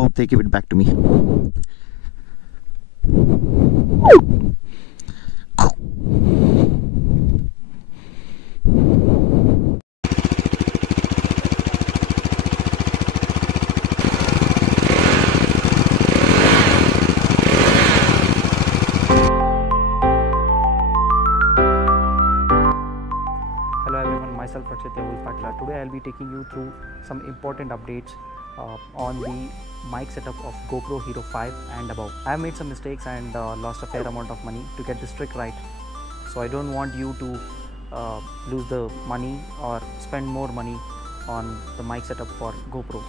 hope they give it back to me. Hello everyone, myself Rakshitya Patla. Today I'll be taking you through some important updates on the mic setup of GoPro Hero 5 and above. I have made some mistakes and lost a fair amount of money to get this trick right. So I don't want you to lose the money or spend more money on the mic setup for GoPro.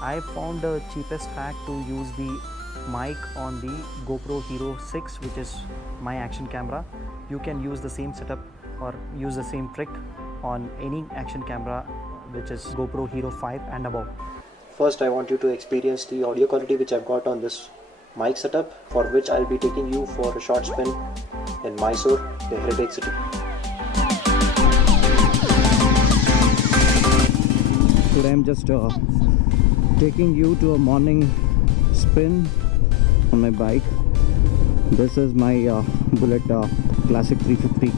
I found the cheapest hack to use the mic on the GoPro Hero 6, which is my action camera. You can use the same setup or use the same trick on any action camera which is GoPro Hero 5 and above. First, I want you to experience the audio quality which I've got on this mic setup, for which I'll be taking you for a short spin in Mysore, the heritage city. Today I'm just taking you to a morning spin on my bike. This is my Bullet Classic 350.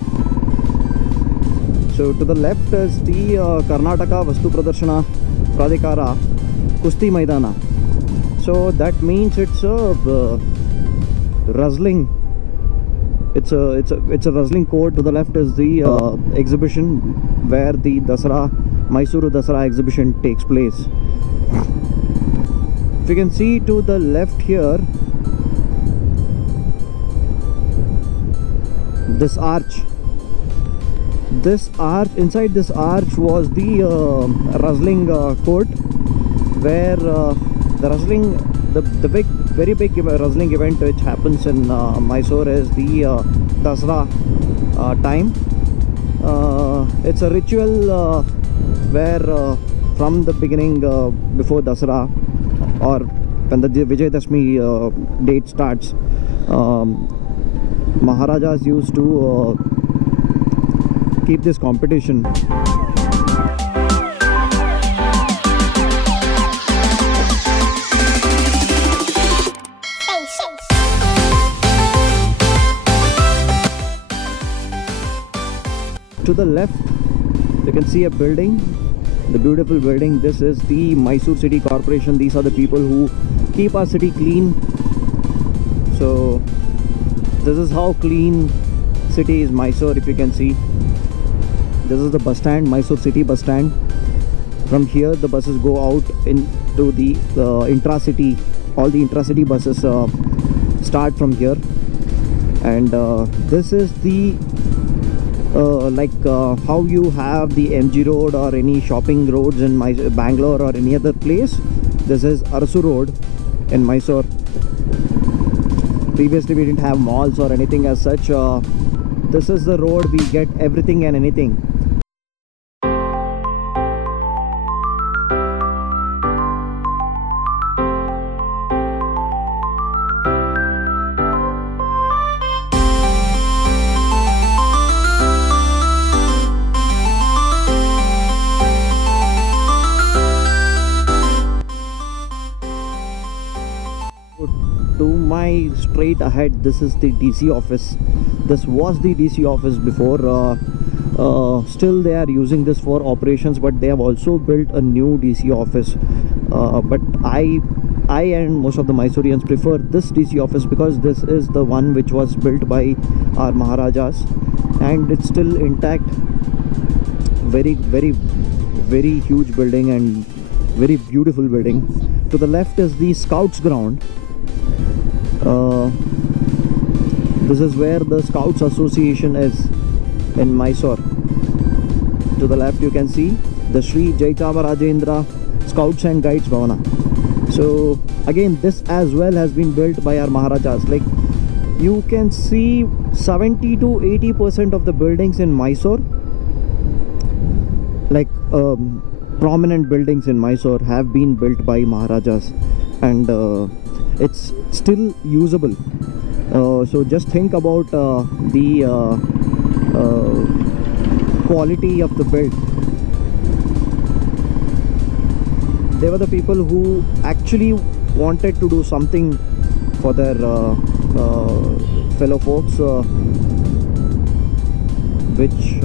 So to the left is the Karnataka Vastu Pradarshana Pradhikara Kusti Maidana. So that means it's a rustling. It's a rustling court. To the left is the exhibition where the Mysuru Dasara exhibition takes place. If you can see to the left here, this arch. Inside this arch was the rustling court, where the very big rustling event which happens in Mysore is the Dasara time. It's a ritual where from the beginning, before Dasara or when the Vijayadashmi date starts, Maharajas used to keep this competition. To the left you can see a building, the beautiful building. This is the Mysore City Corporation. These are the people who keep our city clean. So this is how clean city is Mysore. If you can see, this is the bus stand, Mysore City bus stand. From here the buses go out into the intra-city. All the intra-city buses start from here. And this is the how you have the MG Road or any shopping roads in Bangalore or any other place. This is Arasu Road in Mysore. Previously we didn't have malls or anything as such. This is the road we get everything and anything. To my straight ahead, this is the DC office. This was the DC office before. Still they are using this for operations, but they have also built a new DC office. But I and most of the Mysoreans prefer this DC office because this is the one which was built by our Maharajas and it's still intact. Very huge building and very beautiful building. To the left is the Scouts ground. This is where the Scouts Association is in Mysore. To the left you can see the Sri Jaichamarajendra Scouts and Guides Bhavana. So again, this as well has been built by our Maharajas. Like you can see 70 to 80% of the buildings in Mysore, like prominent buildings in Mysore, have been built by Maharajas, and it's still usable. So just think about the quality of the build. They were the people who actually wanted to do something for their fellow folks, which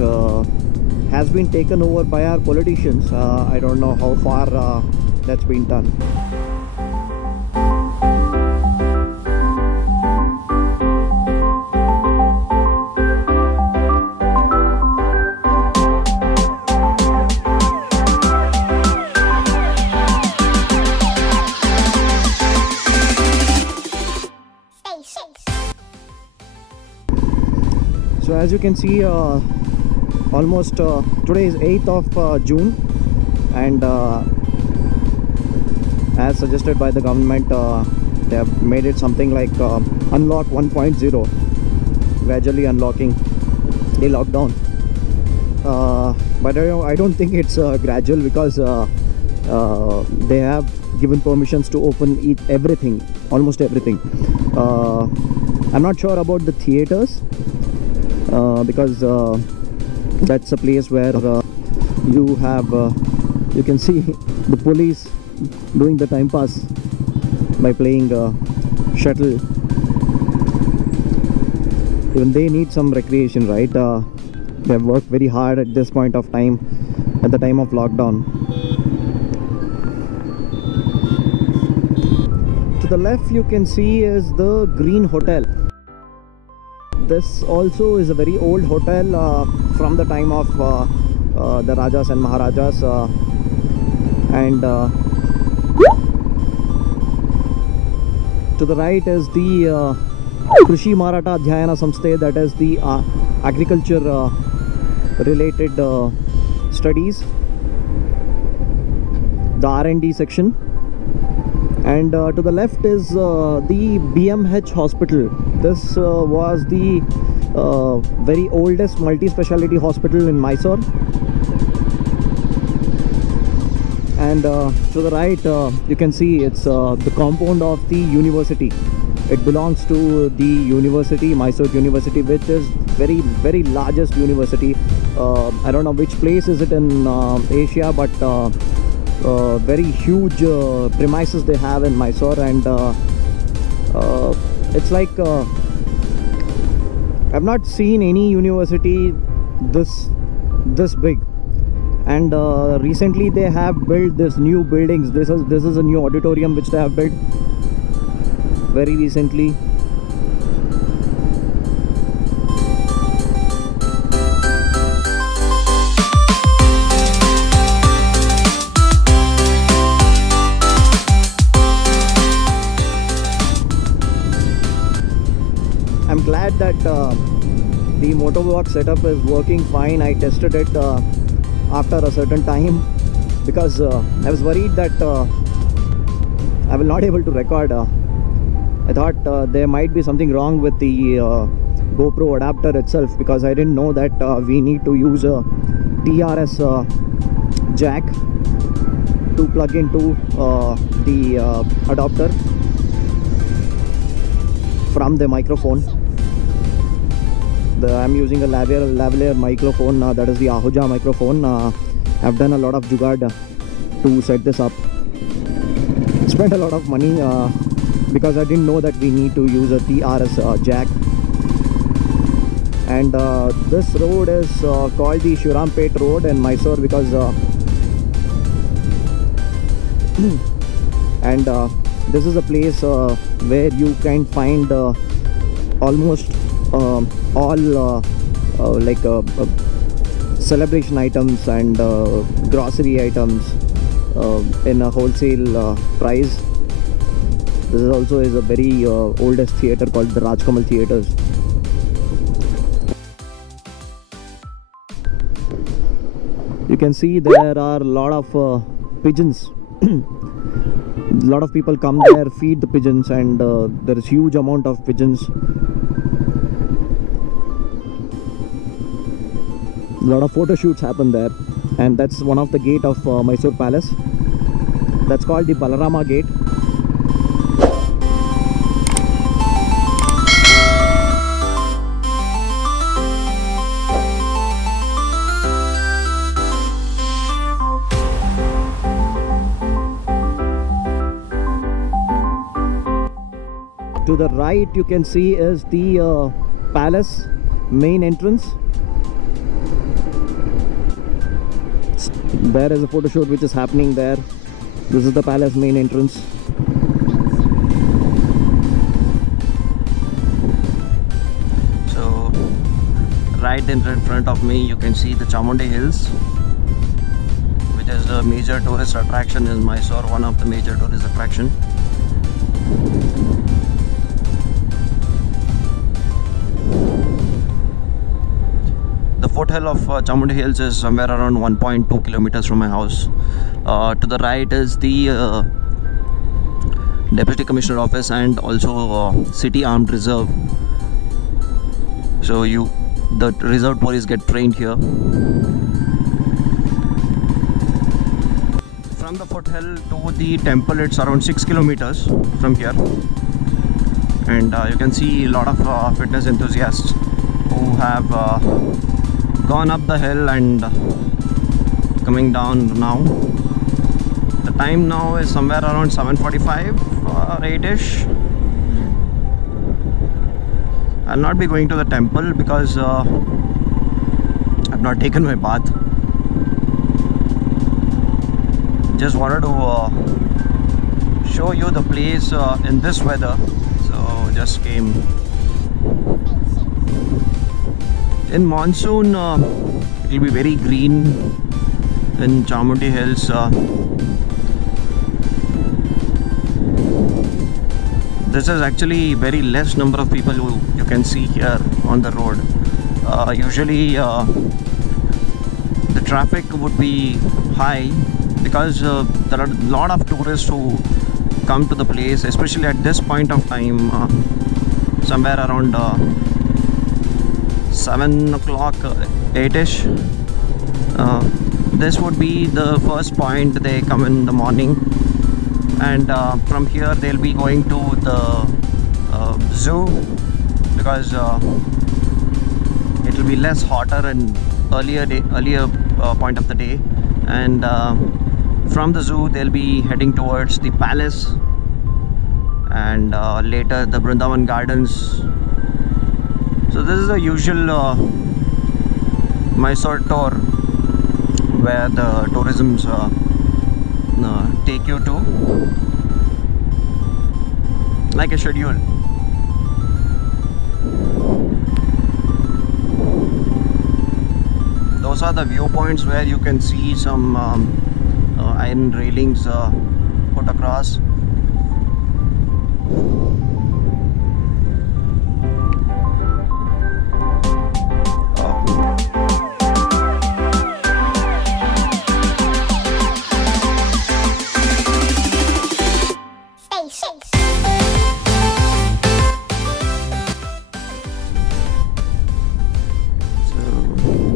has been taken over by our politicians. I don't know how far that's been done. So as you can see, almost today is 8th of June, and as suggested by the government, they have made it something like unlock 1.0, gradually unlocking the lockdown. But I don't think it's gradual, because they have given permissions to open everything, almost everything. I'm not sure about the theaters, because that's a place where you have you can see the police doing the time pass by playing shuttle. Even they need some recreation, right? They have worked very hard at this point of time, at the time of lockdown. To the left you can see is the Green Hotel. This also is a very old hotel from the time of the Rajas and Maharajas, and to the right is the Krishi Maratha Adhyayana Samsthe, that is the agriculture related studies, the R&D section. And to the left is the BMH Hospital. This was the very oldest multi-speciality hospital in Mysore. And to the right you can see it's the compound of the university. It belongs to the university, Mysore University, which is very largest university. I don't know which place is it in Asia, but very huge premises they have in Mysore, and it's like I've not seen any university this big. And recently they have built this new buildings. This is a new auditorium which they have built very recently. I'm glad that the motovlog setup is working fine. I tested it after a certain time, because I was worried that I will not able to record. I thought there might be something wrong with the GoPro adapter itself, because I didn't know that we need to use a TRS jack to plug into the adapter from the microphone. I'm using a lavalier microphone, that is the Ahuja microphone. I've done a lot of jugaad to set this up. Spent a lot of money because I didn't know that we need to use a TRS jack. And this road is called the Shivrampet Road in Mysore, because and this is a place where you can find almost all like celebration items and grocery items in a wholesale price. This also is a very oldest theatre called the Rajkamal Theatres. You can see there are a lot of pigeons. A lot of people come there, feed the pigeons, and there is huge amount of pigeons. A lot of photo shoots happen there, and that's one of the gate of Mysore Palace. That's called the Balarama Gate. To the right you can see is the palace main entrance. There is a photo shoot which is happening there. This is the palace main entrance. So right in front of me you can see the Chamundi Hills, which is a major tourist attraction in Mysore, one of the major tourist attraction. The foothill of Chamundi Hills is somewhere around 1.2 kilometers from my house. To the right is the Deputy Commissioner Office and also City Armed Reserve. So the reserve police get trained here. From the foothill to the temple it's around 6 kilometers from here. And you can see a lot of fitness enthusiasts who have gone up the hill and coming down now. The time now is somewhere around 7:45 or 8ish. I'll not be going to the temple because I've not taken my bath. Just wanted to show you the place in this weather, so just came. In monsoon it will be very green in Chamundi Hills. This is actually very less number of people who you can see here on the road. Usually the traffic would be high because there are a lot of tourists who come to the place, especially at this point of time, somewhere around 7 o'clock, 8ish. This would be the first point they come in the morning, and from here they'll be going to the zoo because it will be less hotter and earlier point of the day, and from the zoo they'll be heading towards the palace and later the Vrindavan Gardens. So this is the usual Mysore tour where the tourisms take you to, like a schedule. Those are the viewpoints where you can see some iron railings put across.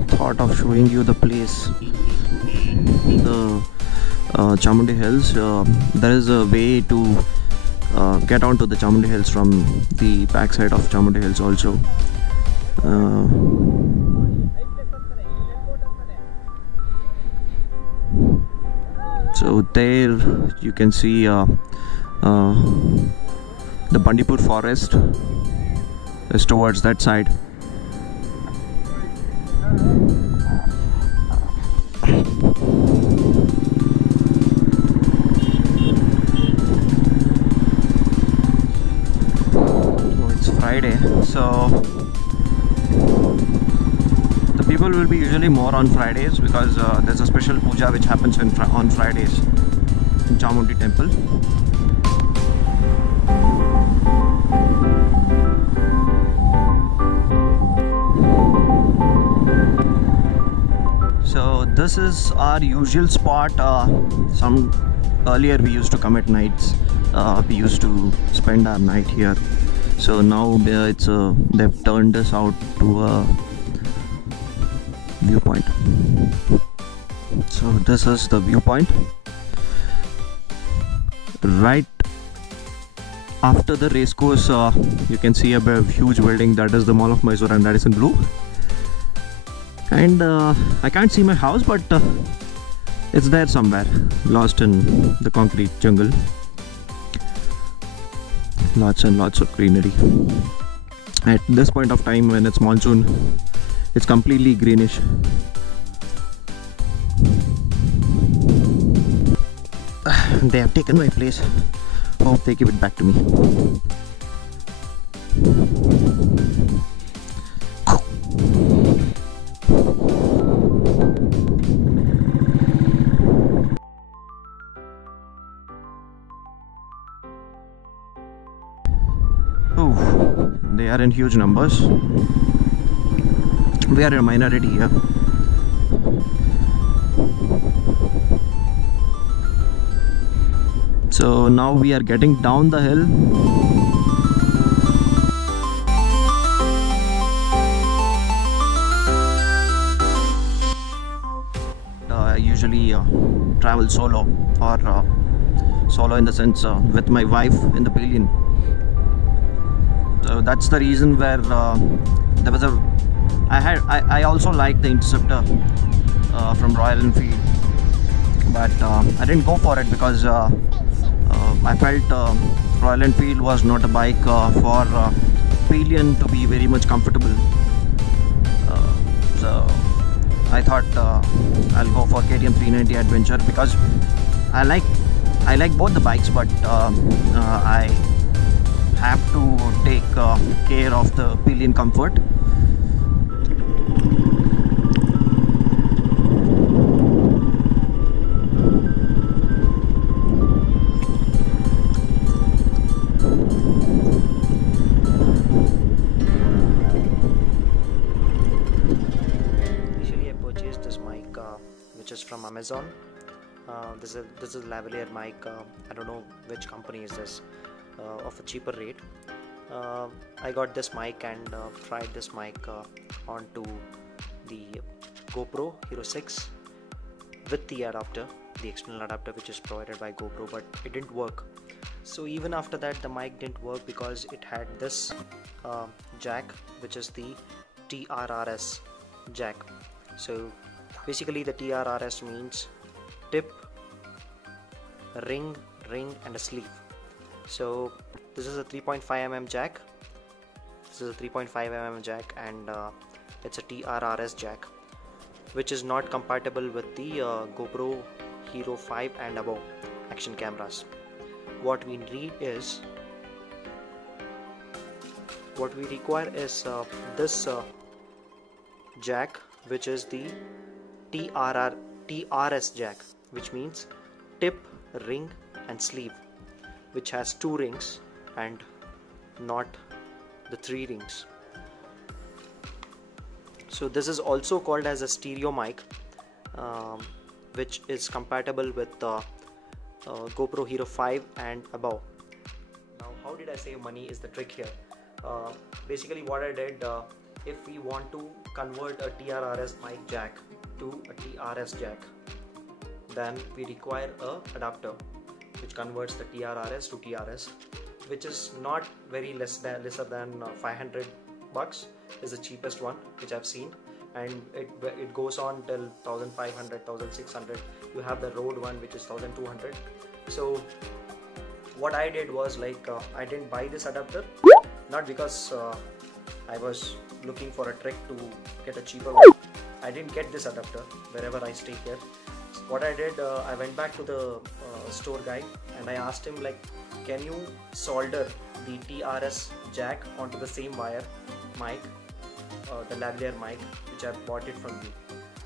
Thought of showing you the place, the Chamundi Hills. There is a way to get onto the Chamundi Hills from the backside of Chamundi Hills also. So there you can see the Bandipur forest is towards that side. It's Friday, so the people will be usually more on Fridays because there's a special puja which happens on Fridays in Chamundi temple. So this is our usual spot. Earlier we used to come at nights. We used to spend our night here. So now they've turned this out to a viewpoint. So this is the viewpoint. Right after the racecourse, you can see a huge building, that is the Mall of Mysore, and that is in blue. And I can't see my house, but it's there somewhere, lost in the concrete jungle. Lots and lots of greenery. At this point of time when it's monsoon, it's completely greenish. They have taken my place. Hope they give it back to me. They are in huge numbers. We are a minority here. So now we are getting down the hill. I usually travel solo, or solo in the sense with my wife in the pillion. So that's the reason where there was a I also liked the Interceptor from Royal Enfield, but I didn't go for it because I felt Royal Enfield was not a bike for pillion to be very much comfortable. So I thought I'll go for KTM 390 Adventure because I like both the bikes, but I have to take care of the pillion comfort. Initially I purchased this mic which is from Amazon. This is a lavalier mic. I don't know which company is this, of a cheaper rate. I got this mic and tried this mic onto the GoPro Hero 6 with the adapter, the external adapter which is provided by GoPro, but it didn't work. So even after that the mic didn't work because it had this jack, which is the TRRS jack. So basically the TRRS means tip, ring, and a sleeve. So this is a 3.5mm jack. This is a 3.5mm jack, and it's a TRRS jack, which is not compatible with the GoPro Hero 5 and above action cameras. What we require is this jack, which is the TRS jack, which means tip, ring, and sleeve, which has 2 rings and not the 3 rings. So this is also called as a stereo mic, which is compatible with GoPro Hero 5 and above. Now how did I save money is the trick here. Basically what I did, if we want to convert a TRRS mic jack to a TRS jack, then we require a adapter which converts the TRRS to TRS, which is not very lesser than 500 bucks, is the cheapest one which I've seen, and it goes on till 1500, 1600. You have the road one which is 1200. So what I did was, like, I didn't buy this adapter, not because I was looking for a trick to get a cheaper one. I didn't get this adapter wherever I stay here. What I did, I went back to the store guy and I asked him, like, can you solder the TRS jack onto the same wire mic, the lavalier mic which I bought it from you?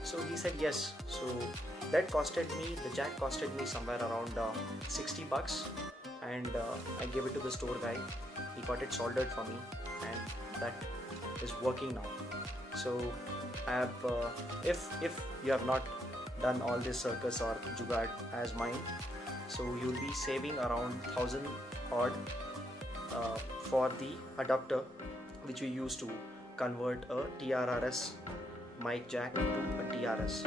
So he said yes. So that costed me, the jack costed me somewhere around 60 bucks, and I gave it to the store guy. He got it soldered for me, and that is working now. So I have, if you have not done all this circus or jugaad as mine, so you'll be saving around 1000 odd for the adapter which we use to convert a TRRS mic jack to a TRS.